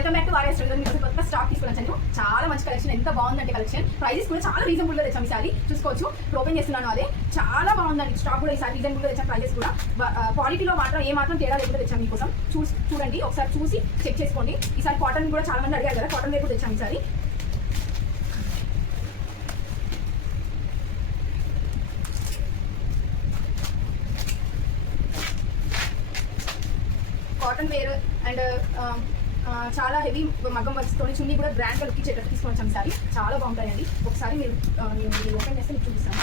Welcome back to RS trender. మీకు కొత్త స్టాక్ తీసుకొచ్చాను. చాలా మంచి కలెక్షన్, ఎంత బాగుందంటే కలెక్షన్. ప్రైజెస్ కూడా చాలా రీజనబుల్ గా తెచ్చాం. ఈసారి చూసుకోవచ్చు, ఓపెన్ చేస్తున్నాను. అదే చాలా బాగుందండి స్టాక్ కూడా. ఈసారి రీజనబుల్ గా తెచ్చాం. ప్రైజెస్ కూడా క్వాలిటీలో మాత్రం ఏ మాత్రం తేడా లేకుండా తెచ్చాం మీకోసం. చూడండి, ఒకసారి చూసి చెక్ చేసుకోండి. ఈసారి కాటన్ కూడా చాలా మంది అడిగారు కదా, కాటన్ కూడా తెచ్చాం ఈసారి. కాటన్ వేర్ అండ్ చాలా హెవీ మగ్గం వర్క్స్తో చున్నీ కూడా బ్రాండ్గా లుక్ ఇచ్చేటట్టు తీసుకొని వచ్చాం ఈసారి. చాలా బాగుంటాయండి. ఒకసారి మీరు ఓపెన్ చేస్తే మీకు చూపిస్తాను.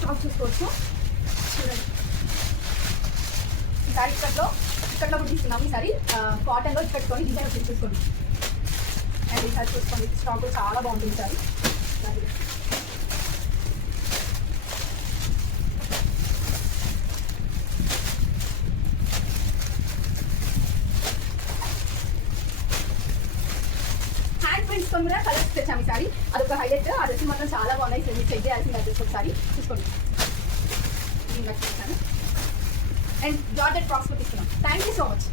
స్టాక్ చూసుకోవచ్చు. చూడండి, ఈసారి ఇక్కట్లో కూడా తీసుకున్నాము. ఈసారి కాటన్లో ఇక్కడుకొని డిజైన్ వచ్చి చూసుకోండి. అండ్ ఈసారి చూసుకోండి, స్టాక్ కూడా చాలా బాగుంటుంది ఈసారి. హ్యాండ్ ప్రింట్స్తో కూడా కలర్స్ తెచ్చాము ఈసారి. అదొక హైలైట్. ఆ డ్రెస్ మాత్రం చాలా బాగున్నాయి. చెక్ చేయాల్సింది అడ్రస్ ఒకసారి చూసుకోండి. నేను కట్ చేస్తాను. అండ్ జార్జెట్ ఫ్రాక్స్ తీసుకున్నాం. Thank you so much.